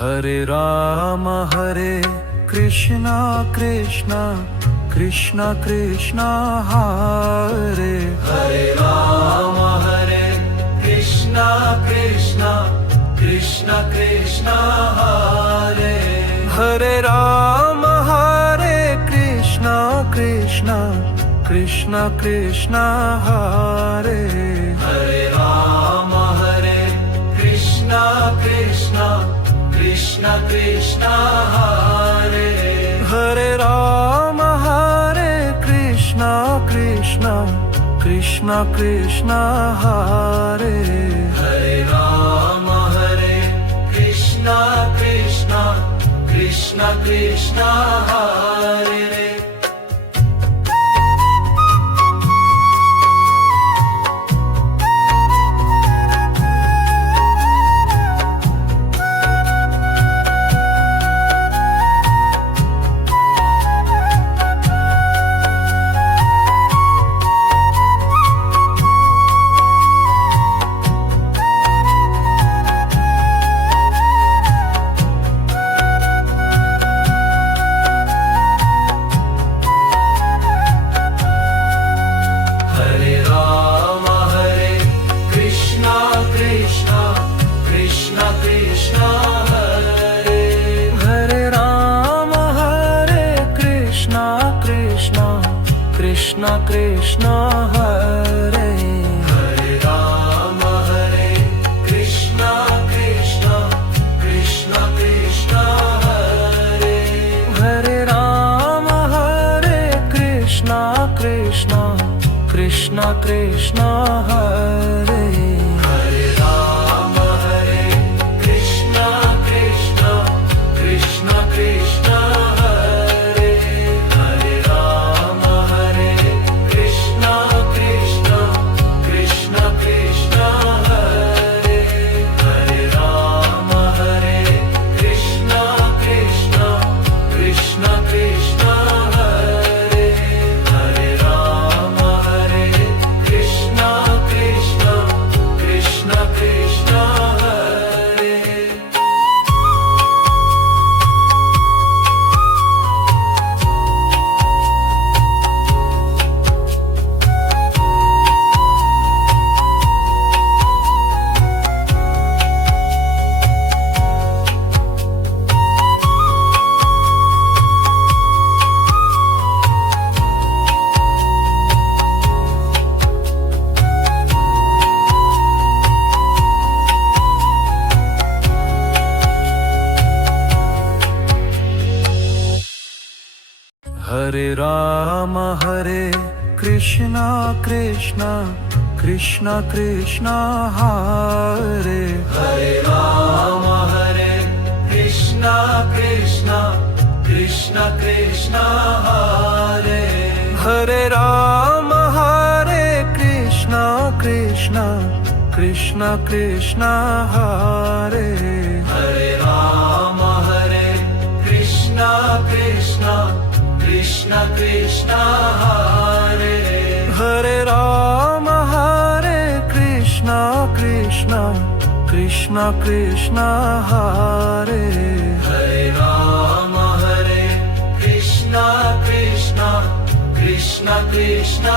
Hare Rama Hare Krishna Krishna Krishna Krishna Hare Hare Rama Hare Krishna Krishna Krishna Krishna Hare Hare Rama Hare Krishna Krishna Krishna Krishna Hare Hare Rama Hare Krishna Krishna Krishna Krishna Hare Hare Rama Hare Krishna Krishna Krishna Krishna Hare Hare Rama Hare Krishna Krishna Krishna Krishna Hare Krishna Krishna Hare Hare Rama Hare Krishna Krishna Krishna Krishna Hare Hare Rama Hare Krishna Krishna Krishna Krishna Hare Hare Rama Hare Krishna Krishna Krishna Krishna Hare Hare Rama Hare Krishna Krishna Krishna Krishna Hare Hare Rama Hare Krishna Krishna Krishna Krishna Hare Hare Rama Hare Krishna Krishna Krishna Krishna Hare Hare Rama Hare Krishna Krishna Krishna Krishna Hare Hare Rama Hare Krishna Krishna Krishna Krishna Hare Hare Rama Hare Krishna Krishna Krishna Krishna Hare Hare Rama Hare Krishna Krishna Krishna Krishna Hare Hare Rama Hare Krishna Krishna Krishna Krishna Hare Hare Rama Hare Krishna Krishna Krishna Krishna